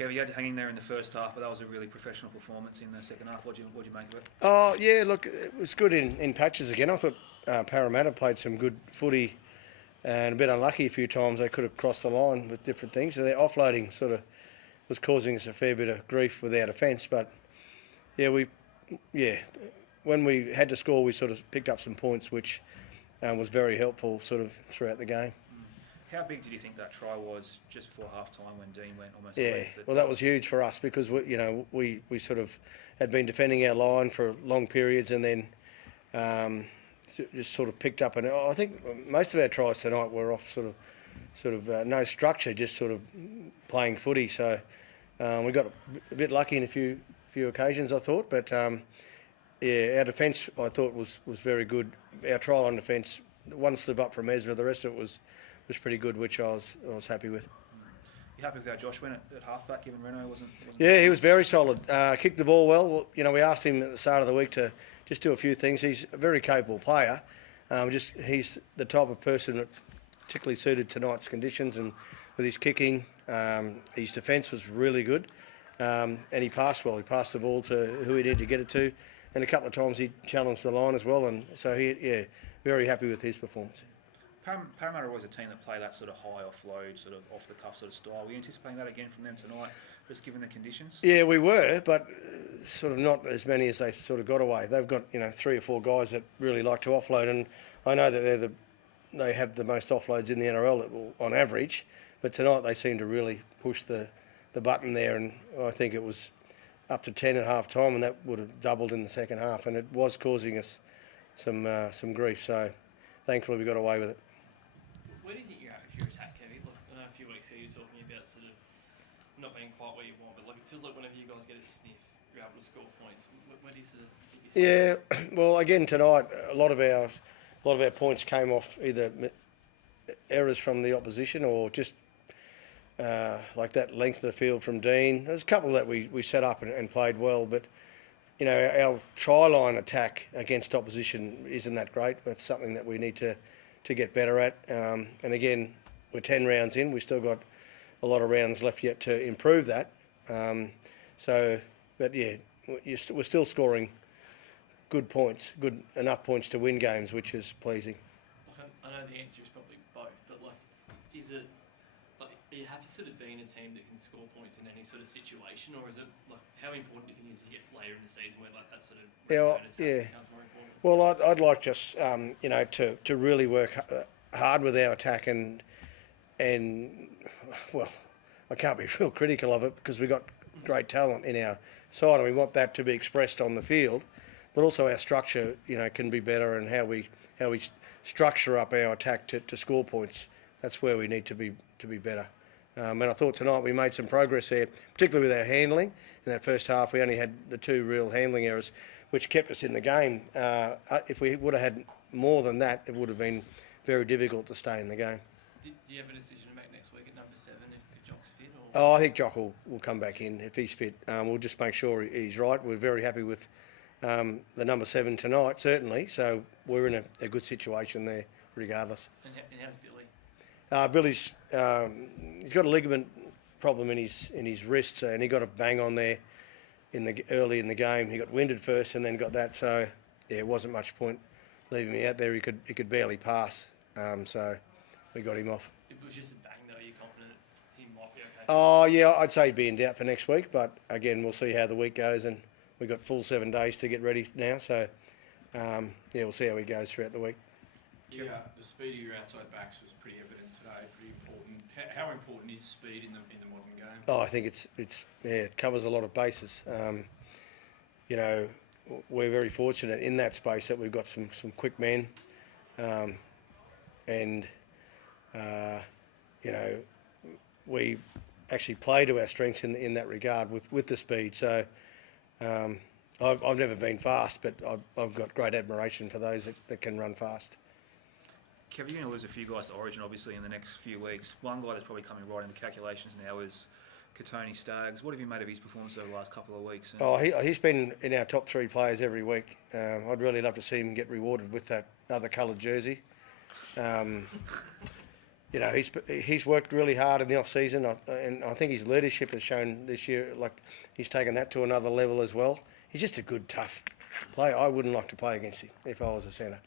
Kevvie, you had to hang in there in the first half, but that was a really professional performance in the second half. What do you make of it? Oh, yeah, look, it was good in patches again. I thought Parramatta played some good footy and a bit unlucky a few times. They could have crossed the line with different things. So their offloading sort of was causing us a fair bit of grief with our defence. But, when we had to score, we sort of picked up some points, which was very helpful sort of throughout the game. How big did you think that try was just before half-time when Dean went almost? Yeah, well, that was huge for us because we sort of had been defending our line for long periods, and then just sort of picked up. And I think most of our tries tonight were off sort of no structure, just sort of playing footy. So we got a bit lucky in a few occasions, I thought. But our defence I thought was very good. Our trial on defence, one slip up from Ezra, the rest of it was pretty good, which I was happy with. You happy with how Josh went at halfback, given Reno wasn't Yeah, he was very solid. Kicked the ball well. We asked him at the start of the week to just do a few things. He's a very capable player. He's the type of person that particularly suited tonight's conditions, and with his kicking, his defence was really good, and he passed well. He passed the ball to who he needed to get it to, and a couple of times he challenged the line as well. And so very happy with his performance. Parramatta are always a team that play that sort of high offload, sort of off the cuff sort of style. Were you anticipating that again from them tonight, just given the conditions? Yeah, we were, but sort of not as many as they sort of got away. They've got 3 or 4 guys that really like to offload, and I know that they have the most offloads in the NRL on average, but tonight they seem to really push the button there, and I think it was up to 10 at half time, and that would have doubled in the second half, and it was causing us some grief. So thankfully we got away with it. Where do you think you're at with your attack, Kevvie? Look, I know a few weeks ago you were talking about sort of not being quite where you want, but it feels like whenever you guys get a sniff, you're able to score points. Where do you sort of think you're well, again tonight, a lot of our points came off either errors from the opposition or just like that length of the field from Dean. There's a couple that we set up and played well, but our try line attack against opposition isn't that great. That's something that we need to get better at. And again, we're 10 rounds in. We've still got a lot of rounds left yet to improve that. We're still scoring good points, good enough points to win games, which is pleasing. Look, I know the answer is probably both, but is it are you happy sort of being a team that can score points in any sort of situation, or is it how important do you think it is to get later in the season where that sort of becomes more important? Well, I'd like just to really work hard with our attack and well, I can't be real critical of it because we've got great talent in our side and we want that to be expressed on the field, but also our structure can be better, and how we structure up our attack to score points. That's where we need to be better. And I thought tonight we made some progress there, particularly with our handling. In that first half, we only had the 2 real handling errors, which kept us in the game. If we would have had more than that, it would have been very difficult to stay in the game. Do you have a decision to make next week at number 7 if Jock's fit? Or? I think Jock will come back in if he's fit. We'll just make sure he's right. We're very happy with the number 7 tonight, certainly. So we're in a good situation there, regardless. And how's Billy? Billy's he's got a ligament problem in his wrist, and he got a bang on there early in the game. He got winded first, and then got that. So it wasn't much point leaving me out there. He could barely pass. So we got him off. It was just a bang, though. Are you confident he might be okay? Oh yeah, I'd say he'd be in doubt for next week, but again, we'll see how the week goes, and we've got full 7 days to get ready now. So we'll see how he goes throughout the week. Yeah, the speed of your outside backs was pretty evident today, pretty important. How important is speed in the modern game? Oh, I think it covers a lot of bases. We're very fortunate in that space that we've got some quick men, and we actually play to our strengths in that regard with the speed. So I've never been fast, but I've got great admiration for those that can run fast. Kevvie, you're going to lose a few guys to Origin, obviously, in the next few weeks. One guy that's probably coming right in the calculations now is Staggs. What have you made of his performance over the last couple of weeks? He's been in our top 3 players every week. I'd really love to see him get rewarded with that other coloured jersey. you know, he's worked really hard in the off season, and I think his leadership has shown this year. Like he's taken that to another level as well. He's just a good, tough player. I wouldn't like to play against him if I was a centre.